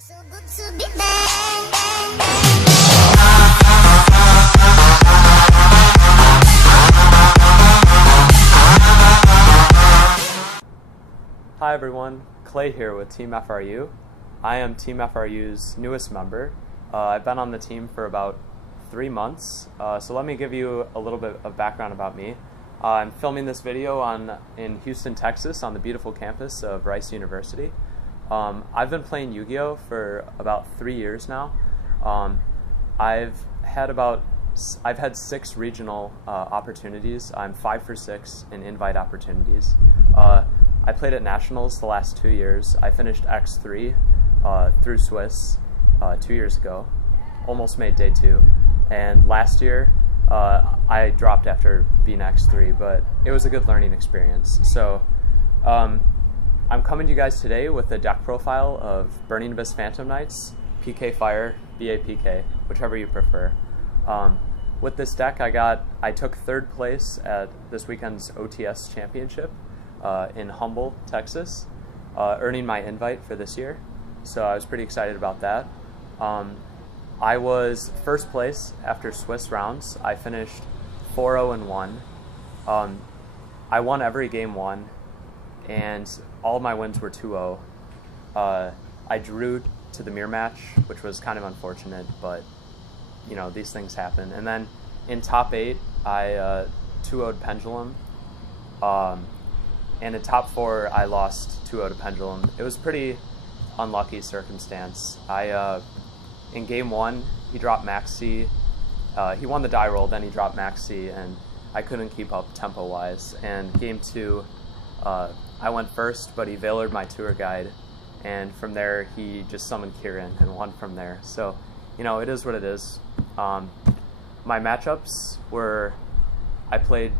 So good to be back. Hi everyone, Clay here with Team FRU. I am Team FRU's newest member. I've been on the team for about 3 months, so let me give you a little bit of background about me. I'm filming this video in Houston, Texas on the beautiful campus of Rice University. I've been playing Yu-Gi-Oh for about 3 years now. I've had 6 regional opportunities. I'm 5 for 6 in invite opportunities. I played at Nationals the last 2 years. I finished X3 through Swiss 2 years ago, almost made day 2. And last year, I dropped after being X3, but it was a good learning experience. So I'm coming to you guys today with a deck profile of Burning Abyss Phantom Knights, PK Fire, BA PK, whichever you prefer. With this deck, I took 3rd place at this weekend's OTS championship in Humble, Texas, earning my invite for this year. So I was pretty excited about that. I was 1st place after Swiss rounds. I finished 4-0-1. I won every game 1, and all of my wins were 2-0. I drew to the mirror match, which was kind of unfortunate, but you know, these things happen. And then in top 8, I 2-0'd Pendulum. And in top 4, I lost 2-0 to Pendulum. It was pretty unlucky circumstance. In game 1, he dropped Maxi. He won the die roll, then he dropped Maxi, and I couldn't keep up tempo-wise. And game 2, I went first, but he Veilered my tour guide, and from there he just summoned Kieran and won from there. So, you know, it is what it is. My matchups were, I played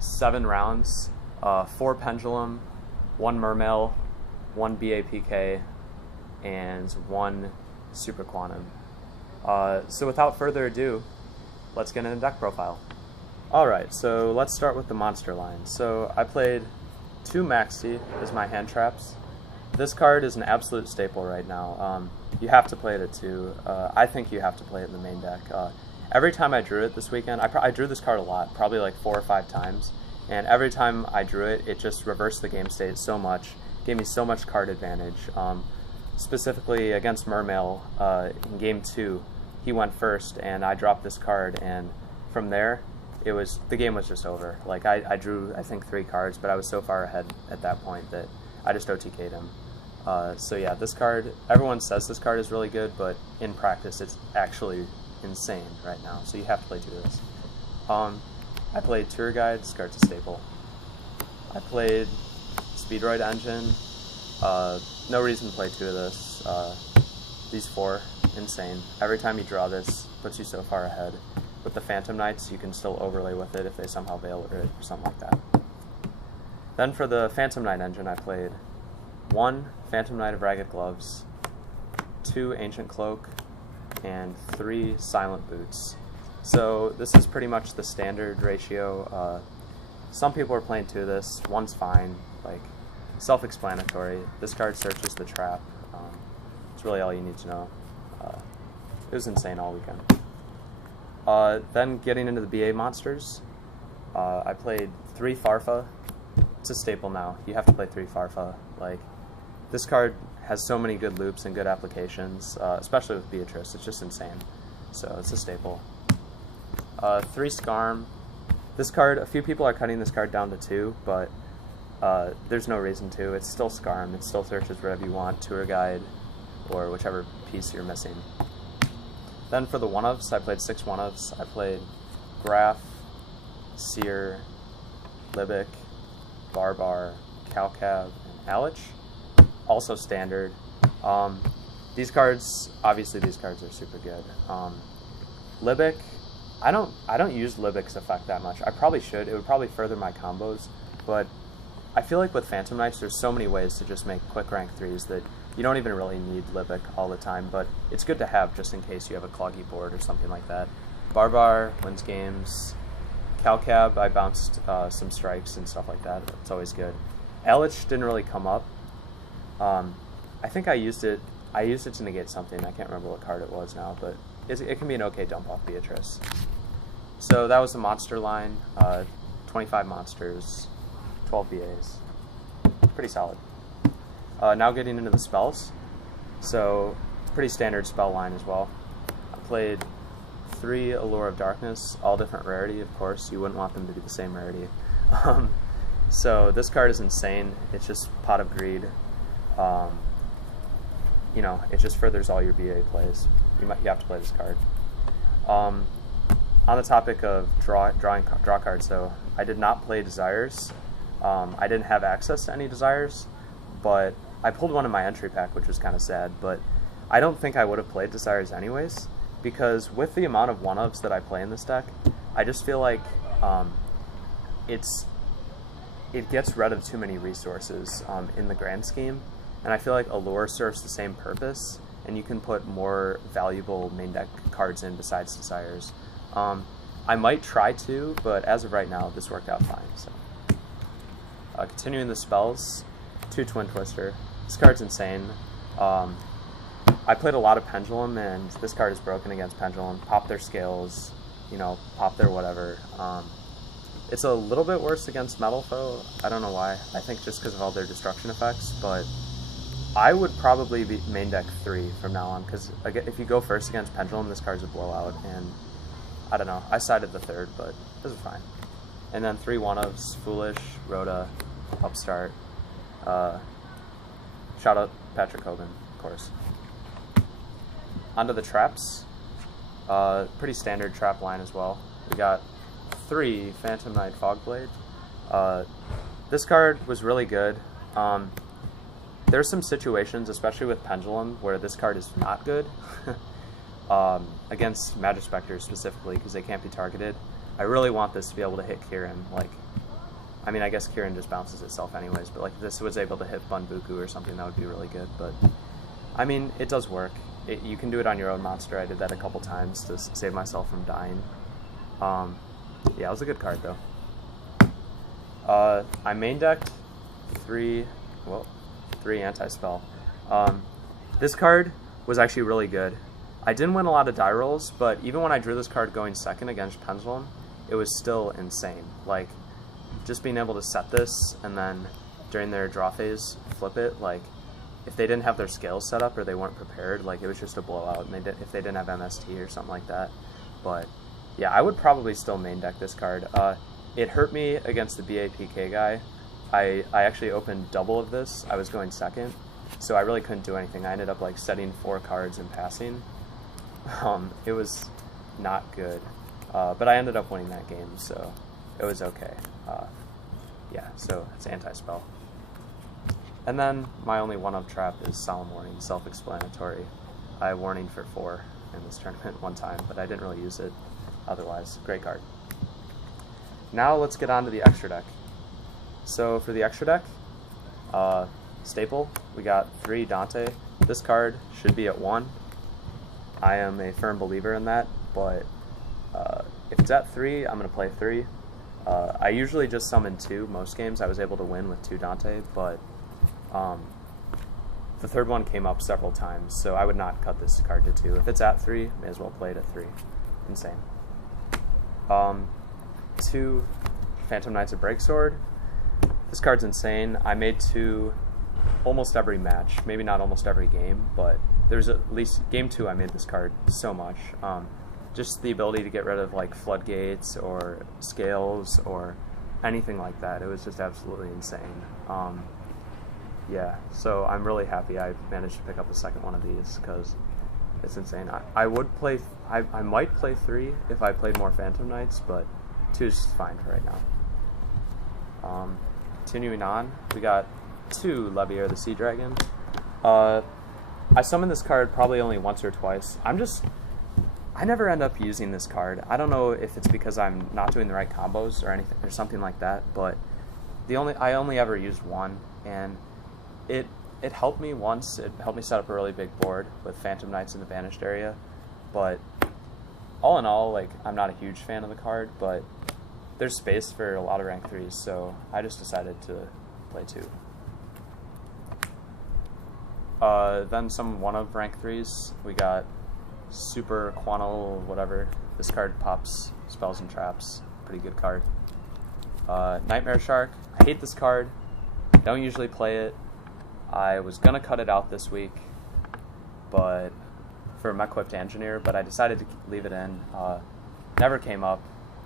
7 rounds, 4 Pendulum, 1 Mermail, 1 BAPK, and 1 Super Quantum. So without further ado, let's get into the deck profile. Alright, so let's start with the monster line. So I played 2 Maxi as my hand traps. This card is an absolute staple right now. You have to play it at 2. I think you have to play it in the main deck. Every time I drew it this weekend, I drew this card a lot, probably like 4 or 5 times. And every time I drew it, it just reversed the game state so much, gave me so much card advantage. Specifically against Mermail, in game 2, he went first, and I dropped this card, and from there, the game was just over. Like, I drew, I think, 3 cards, but I was so far ahead at that point that I just OTK'd him. So yeah, this card, everyone says this card is really good, but in practice, it's actually insane right now, so you have to play 2 of this. I played Tour Guide, this card's a staple. I played Speedroid Engine, no reason to play 2 of this. These 4, insane. Every time you draw this, puts you so far ahead. With the Phantom Knights, you can still overlay with it if they somehow Veil it or something like that. Then for the Phantom Knight engine, I played 1 Phantom Knight of Ragged Gloves, 2 Ancient Cloak, and 3 Silent Boots. So this is pretty much the standard ratio. Some people are playing 2 of this, 1's fine, like self-explanatory. This card searches the trap. It's really all you need to know. It was insane all weekend. Then getting into the BA monsters, I played 3 Farfa. It's a staple now. You have to play 3 Farfa. Like, this card has so many good loops and good applications, especially with Beatrice. It's just insane. So it's a staple. 3 Skarm. This card, a few people are cutting this card down to 2, but there's no reason to. It's still Skarm. It still searches wherever you want, Tour Guide, or whichever piece you're missing. Then for the 1-ofs, I played 6 1-ofs. I played Graf, Seer, Libic, Barbar, Calcab, and Alich. Also standard. These cards, obviously these cards are super good. Libic, I don't use Libic's effect that much. I probably should. It would probably further my combos, but I feel like with Phantom Knights, there's so many ways to just make quick rank 3s that you don't even really need Libic all the time, but it's good to have just in case you have a cloggy board or something like that. Barbar wins games. Calcab, I bounced some strikes and stuff like that. It's always good. Alich didn't really come up. I think I used it I used it to negate something. I can't remember what card it was now, but it can be an okay dump off Beatrice. So that was the monster line. 25 monsters, 12 BAs. Pretty solid. Now getting into the spells. So pretty standard spell line as well. I played 3 Allure of Darkness, all different rarity, of course. You wouldn't want them to be the same rarity. So this card is insane. It's just Pot of Greed. You know, it just furthers all your BA plays. You have to play this card. On the topic of draw cards, though, I did not play Desires. I didn't have access to any Desires, but I pulled one in my entry pack, which was kind of sad. But I don't think I would have played Desires anyways, because with the amount of 1-ofs that I play in this deck, I just feel like it gets rid of too many resources in the grand scheme, and I feel like Allure serves the same purpose, and you can put more valuable main deck cards in besides Desires. I might try to, but as of right now, this worked out fine. So, continuing the spells, 2 Twin Twister. This card's insane. I played a lot of Pendulum, and this card is broken against Pendulum. Pop their scales, you know, pop their whatever. It's a little bit worse against Metal Foe. I don't know why. I think just because of all their destruction effects, but I would probably be main deck 3 from now on, because if you go first against Pendulum, this card's a blowout, and I don't know. I sided the 3rd, but this is fine. And then 3 1-ofs, Foolish, Rhoda, Upstart. Shout out Patrick Hogan, of course. Onto the traps. Pretty standard trap line as well. We got 3 Phantom Knight Fogblade. This card was really good. There's some situations, especially with Pendulum, where this card is not good. Against Magic Spectres specifically, because they can't be targeted. I really want this to be able to hit Kieran. Like, I mean, I guess Kieran just bounces itself anyways, but like if this was able to hit Bunbuku or something, that would be really good. But I mean, it does work. You can do it on your own monster. I did that a couple times to save myself from dying. Yeah, it was a good card though. I main decked 3 anti-spell. This card was actually really good. I didn't win a lot of die rolls, but even when I drew this card going second against Pendulum, it was still insane. Like, just being able to set this and then during their draw phase flip it, like, if they didn't have their scales set up or they weren't prepared, like, it was just a blowout, and if they didn't have MST or something like that. But yeah, I would probably still main deck this card. It hurt me against the BAPK guy. I actually opened double of this. I was going second, so I really couldn't do anything. I ended up like setting 4 cards and passing. It was not good, but I ended up winning that game, so it was okay. Yeah, so it's anti-spell. And then my only 1-of trap is Solemn Warning, self-explanatory. I warning for 4 in this tournament one time, but I didn't really use it otherwise. Great card. Now let's get on to the extra deck. So for the extra deck, staple, we got 3 Dante. This card should be at 1. I am a firm believer in that, but if it's at 3, I'm going to play 3. I usually just summon 2 most games. I was able to win with 2 Dante, but the 3rd one came up several times, so I would not cut this card to 2. If it's at 3, may as well play it at 3. Insane. 2 Phantom Knights of Breaksword. This card's insane. I made 2 almost every match. Maybe not almost every game, but there's at least game 2 I made this card so much. Just the ability to get rid of like floodgates or scales or anything like that. It was just absolutely insane. Yeah, so I'm really happy I managed to pick up the second one of these because it's insane. I would play, I might play 3 if I played more Phantom Knights, but 2 is fine for right now. Continuing on, we got 2 Levier the Sea Dragon. I summoned this card probably only once or twice. I never end up using this card. I don't know if it's because I'm not doing the right combos or anything or something like that, but I only ever used 1, and it helped me once. It helped me set up a really big board with Phantom Knights in the banished area, but all in all, like, I'm not a huge fan of the card, but there's space for a lot of rank 3s, so I just decided to play 2. Then some one of rank 3s. We got Super Quantal, whatever. This card pops spells and traps. Pretty good card. Nightmare Shark. I hate this card. Don't usually play it. I was gonna cut it out this week, but for Mech-Equipped Engineer, but I decided to leave it in. Never came up,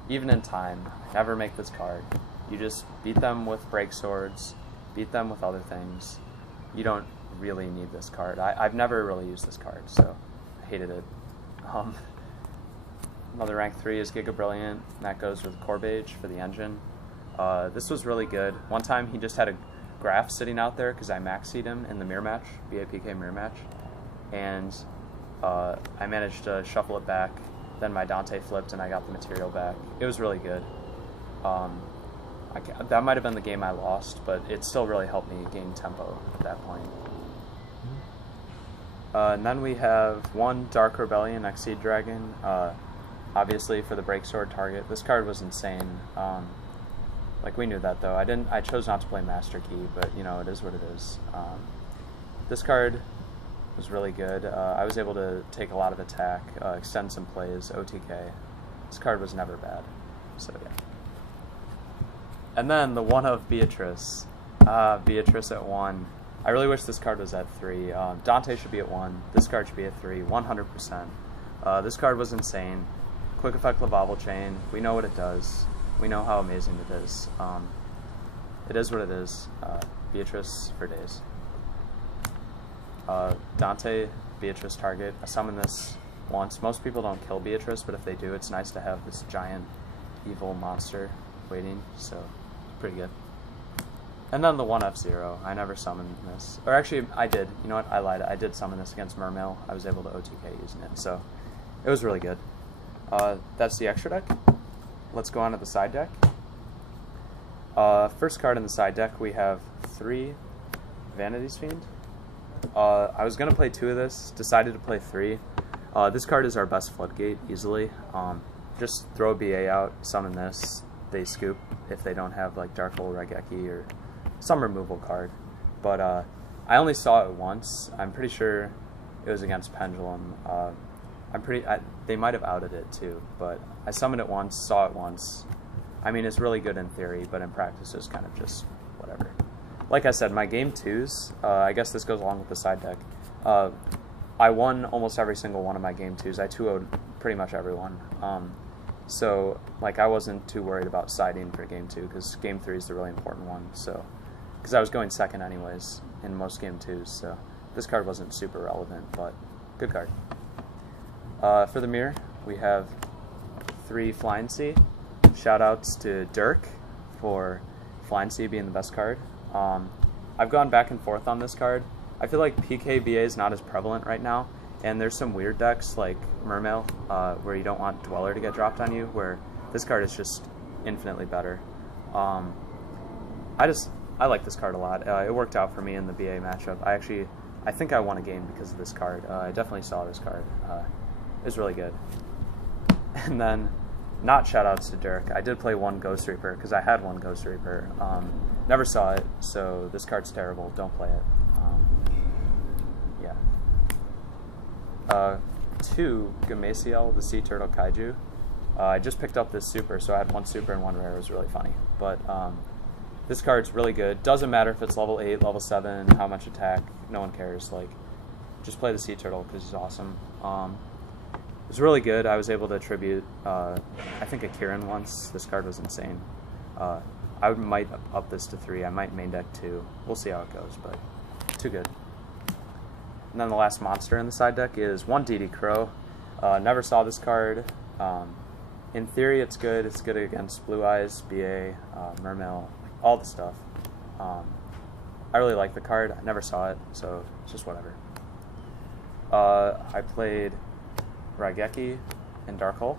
even in time. Never make this card. You just beat them with break swords, beat them with other things. You don't really need this card. I've never really used this card, so I hated it. Another rank 3 is Giga Brilliant, and that goes with Corbage for the engine. This was really good. One time he just had a graph sitting out there because I maxied him in the mirror match, BAPK mirror match, and I managed to shuffle it back. Then my Dante flipped and I got the material back. It was really good. That might have been the game I lost, but it still really helped me gain tempo at that point. And then we have one Dark Rebellion Exceed Dragon. Obviously for the Breaksword target. This card was insane. Like, we knew that though. I chose not to play Master Key, but you know, it is what it is. This card was really good. I was able to take a lot of attack, extend some plays, OTK. This card was never bad. So yeah. And then the one of Beatrice. Beatrice at 1. I really wish this card was at 3. Dante should be at 1. This card should be at 3, 100%. This card was insane. Quick Effect Lavable Chain. We know what it does. We know how amazing it is. It is what it is. Beatrice for days. Dante, Beatrice target. I summon this once. Most people don't kill Beatrice, but if they do, it's nice to have this giant evil monster waiting, so it's pretty good. And then the 1 F-Zero. I never summoned this. Or actually, I did. You know what? I lied. I did summon this against Mermail. I was able to OTK using it, so it was really good. That's the extra deck. Let's go on to the side deck. First card in the side deck, we have 3 Vanity's Fiend. I was going to play 2 of this, decided to play 3. This card is our best Floodgate, easily. Just throw a BA out, summon this, they scoop if they don't have like Dark Hole Raigeki or some removal card. But I only saw it once. I'm pretty sure it was against Pendulum. They might have outed it too, but I summoned it once, saw it once. I mean, it's really good in theory, but in practice it's kind of just whatever. Like I said, my game 2s, I guess this goes along with the side deck. I won almost every single one of my game 2s. I 2-0'd pretty much everyone. So, like, I wasn't too worried about siding for game 2, because game 3 is the really important one, so. Because I was going second anyways in most game 2s, so this card wasn't super relevant, but good card. For the mirror, we have 3 Flying Sea. Shoutouts to Dirk for Flying Sea being the best card. I've gone back and forth on this card. I feel like PKBA is not as prevalent right now, and there's some weird decks like Mermail where you don't want Dweller to get dropped on you, where this card is just infinitely better. I like this card a lot. It worked out for me in the BA matchup. I think I won a game because of this card. I definitely saw this card. It was really good. And then, not shoutouts to Dirk. I did play 1 Ghost Reaper because I had 1 Ghost Reaper. Never saw it, so this card's terrible. Don't play it. Yeah. 2 Gamasiel, the Sea Turtle Kaiju. I just picked up this super, so I had 1 super and 1 rare. It was really funny. But this card's really good. Doesn't matter if it's level 8, level 7, how much attack. No one cares. Like, just play the Sea Turtle because he's awesome. It was really good. I was able to tribute, I think, a Kieran once. This card was insane. I might up this to 3. I might main deck 2. We'll see how it goes, but too good. And then the last monster in the side deck is 1 DD Crow. Never saw this card. In theory, it's good. It's good against Blue Eyes, BA, Mermail, all the stuff. I really like the card. I never saw it, so it's just whatever. I played Raigeki and Dark Hole.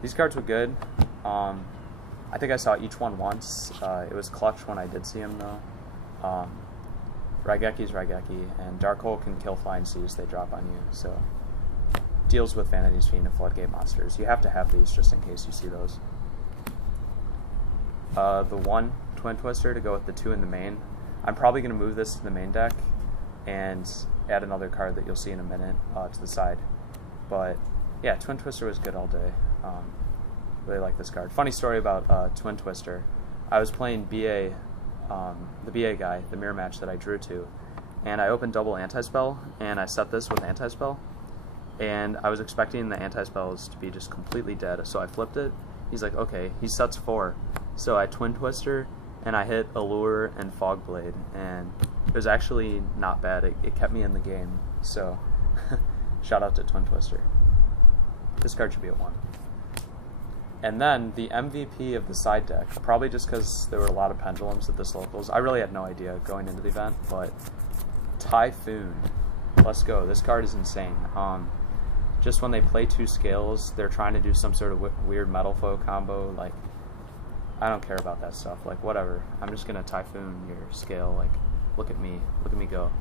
These cards were good. I think I saw each one once. It was clutch when I did see him, though. Raigeki's Raigeki, and Dark Hole can kill Flying Seas. They drop on you, so deals with Vanity's Fiend and Floodgate monsters. You have to have these just in case you see those. The 1 Twin Twister to go with the 2 in the main. I'm probably going to move this to the main deck. and add another card that you'll see in a minute to the side. But yeah, Twin Twister was good all day. Really like this card. Funny story about Twin Twister. I was playing BA, the BA guy, the mirror match that I drew to, and I opened double anti-spell, and I set this with anti-spell, and I was expecting the anti-spells to be just completely dead, so I flipped it. He's like, okay, he sets 4. So I Twin Twister, and I hit Allure and Fog Blade, and it was actually not bad. It kept me in the game, so shout out to Twin Twister. This card should be a 1. And then the MVP of the side deck, probably just because there were a lot of pendulums at this locals. I really had no idea going into the event, but Typhoon. Let's go. This card is insane. Just when they play 2 scales, they're trying to do some sort of weird metal foe combo. Like, I don't care about that stuff. Like, whatever. I'm just gonna Typhoon your scale. Like, look at me go.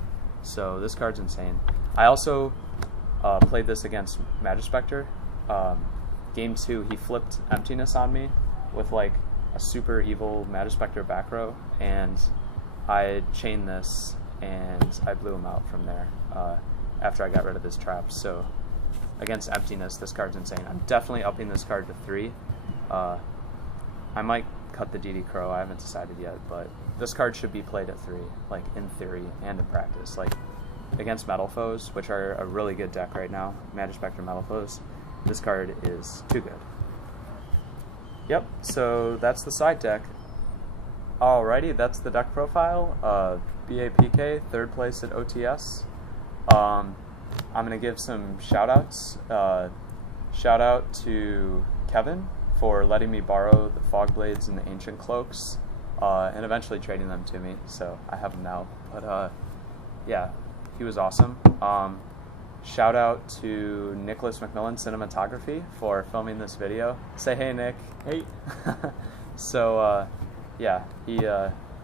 So this card's insane. I also played this against Magispector. Game 2, he flipped Emptiness on me with like a super evil Magispector back row, and I chained this and I blew him out from there after I got rid of his traps. So against Emptiness, this card's insane. I'm definitely upping this card to 3. I might cut the DD Crow, I haven't decided yet, but this card should be played at 3, like in theory and in practice. Like against Metal Foes, which are a really good deck right now, Magispector Metal Foes, this card is too good. Yep, so that's the side deck. Alrighty, that's the deck profile. BAPK, 3rd place at OTS. I'm going to give some shout-outs. Shout out to Kevin for letting me borrow the Fog Blades and the Ancient Cloaks, and eventually trading them to me, so I have them now. But yeah, he was awesome. Shout out to Nicholas McMillan Cinematography for filming this video. Say hey, Nick. Hey. So yeah,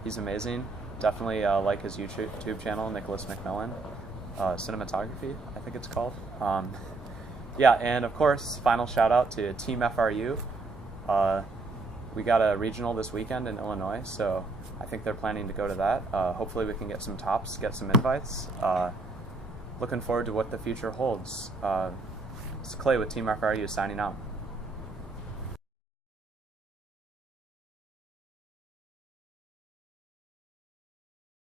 he's amazing. Definitely like his YouTube channel, Nicholas McMillan Cinematography, I think it's called. Yeah, and of course, final shout out to Team FRU. We got a regional this weekend in Illinois, so I think they're planning to go to that. Hopefully we can get some tops, get some invites. Looking forward to what the future holds. It's Clay with Team FRU signing out.